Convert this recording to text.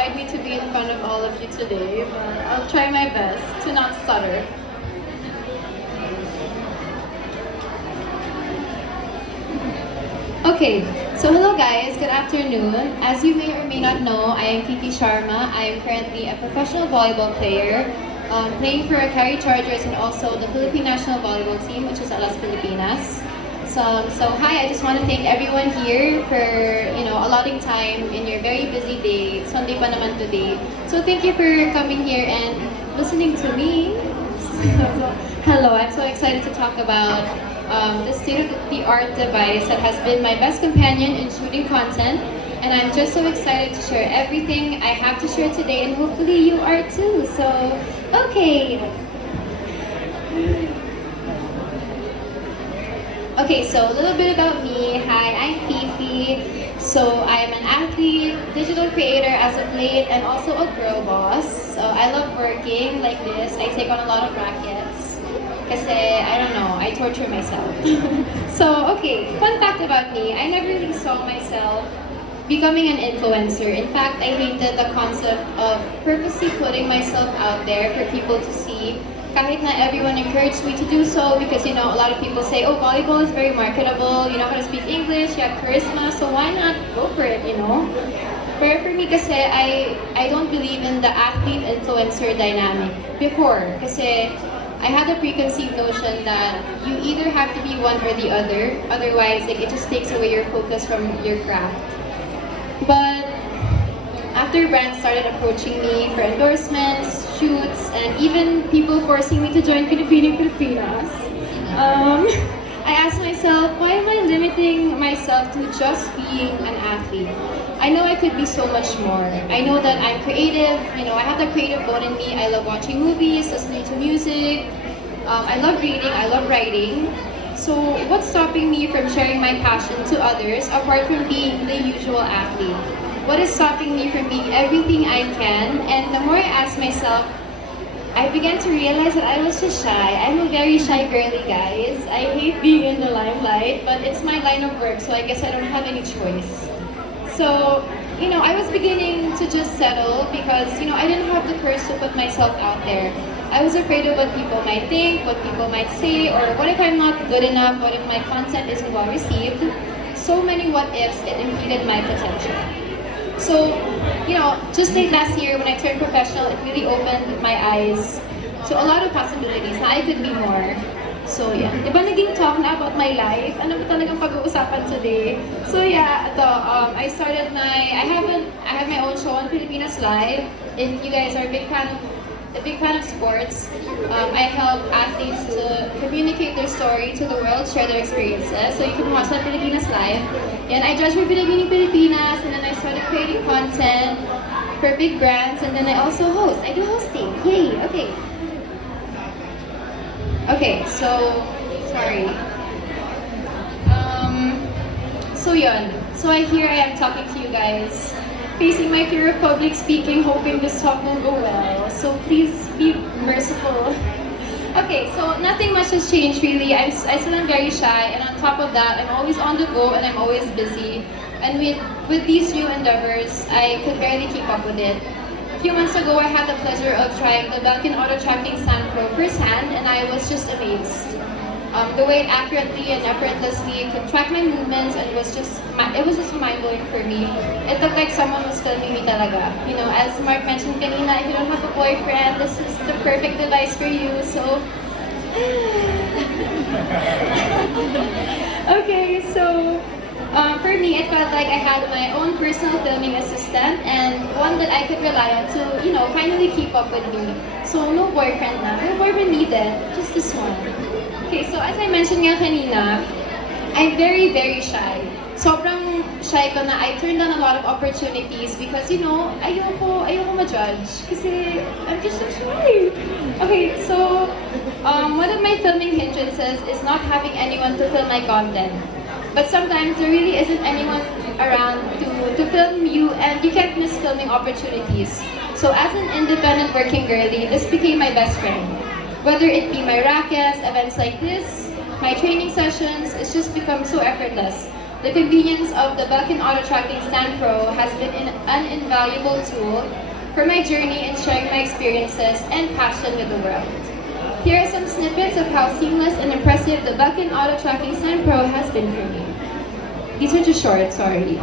invite me to be in front of all of you today, but I'll try my best to not stutter. Okay, so hello guys, good afternoon. As you may or may not know, I am Kiki Sharma. I am currently a professional volleyball player, playing for Akari Chargers and also the Philippine National Volleyball Team, which is Alas Pilipinas. So hi, I just want to thank everyone here for, allotting time in your very busy day. Sunday pa naman today. So thank you for coming here and listening to me. Hello, I'm so excited to talk about the state-of-the-art device that has been my best companion in shooting content. And I'm just so excited to share everything I have to share today, and hopefully you are too. So, okay. Okay, so a little bit about me. Hi, I'm Fifi. So I am an athlete, digital creator as of late, and also a girl boss. So I love working like this. I take on a lot of rackets. Kasi, I don't know, I torture myself. So, okay, fun fact about me. I never really saw myself becoming an influencer. In fact, I hated the concept of purposely putting myself out there for people to see. Kahit na everyone encouraged me to do so because, a lot of people say, oh, volleyball is very marketable, you know how to speak English, you have charisma, so why not go for it, But for me kasi, I don't believe in the athlete-influencer dynamic before. Kasi I had a preconceived notion that you either have to be one or the other, otherwise it just takes away your focus from your craft. But after brands started approaching me for endorsements, shoots, and even people forcing me to join Pilipinas, I asked myself, why am I limiting myself to just being an athlete? I know I could be so much more. I know that I'm creative, I have that creative bone in me. I love watching movies, listening to music. I love reading, I love writing. So what's stopping me from sharing my passion to others apart from being the usual athlete? What is stopping me from being everything I can? And the more I ask myself, I began to realize that I was just shy. I'm a very shy girly, guys. I hate being in the limelight, but it's my line of work, so I guess I don't have any choice. So, I was beginning to just settle because, I didn't have the courage to put myself out there. I was afraid of what people might think, what people might say, or what if I'm not good enough, what if my content isn't well received. So many what ifs, it impeded my potential. So, just late last year when I turned professional, it really opened my eyes to a lot of possibilities na I could be more. So, yeah. Diba naging talk na about my life? Ano ba talagang pag-uusapan today? So, yeah, I have my own show on Pilipinas Live. If you guys are a big fan of sports, I help athletes to communicate their story to the world, share their experiences. So you can watch that Pilipinas Live. And I judge for Pilipinas, and then I started creating content for big brands, and then I also host. I do hosting. Yay, okay. Okay, so, sorry. So yun. So here I am talking to you guys, facing my fear of public speaking, hoping this talk will go well. So please be merciful. Okay, so nothing much has changed really. I still am very shy, and on top of that, I'm always on the go and I'm always busy. And with these new endeavors, I could barely keep up with it. A few months ago, I had the pleasure of trying the Belkin Auto Tracking Stand Pro firsthand, and I was just amazed. The way it accurately and effortlessly could track my movements, and it was just mind-blowing for me. It looked like someone was filming me talaga. As Mark mentioned kanina, if you don't have a boyfriend, this is the perfect device for you. So, okay, so for me, it felt like I had my own personal filming assistant and one that I could rely on to, finally keep up with me. So no boyfriend na. No boyfriend needed. Just this one. Okay, so as I mentioned nga kanina, I'm very, very shy. Sobrang shy ko na I turned down a lot of opportunities because, ayoko ma-judge. Kasi I'm just so shy. Okay, so one of my filming hindrances is not having anyone to film my content. But sometimes there really isn't anyone around to film you, and you can't miss filming opportunities. So as an independent working girly, this became my best friend. Whether it be my rackets, events like this, my training sessions, it's just become so effortless. The convenience of the Belkin Auto Tracking Stand Pro has been an invaluable tool for my journey in sharing my experiences and passion with the world. Here are some snippets of how seamless and impressive the Belkin Auto Tracking Stand Pro has been for me. These are just short, sorry.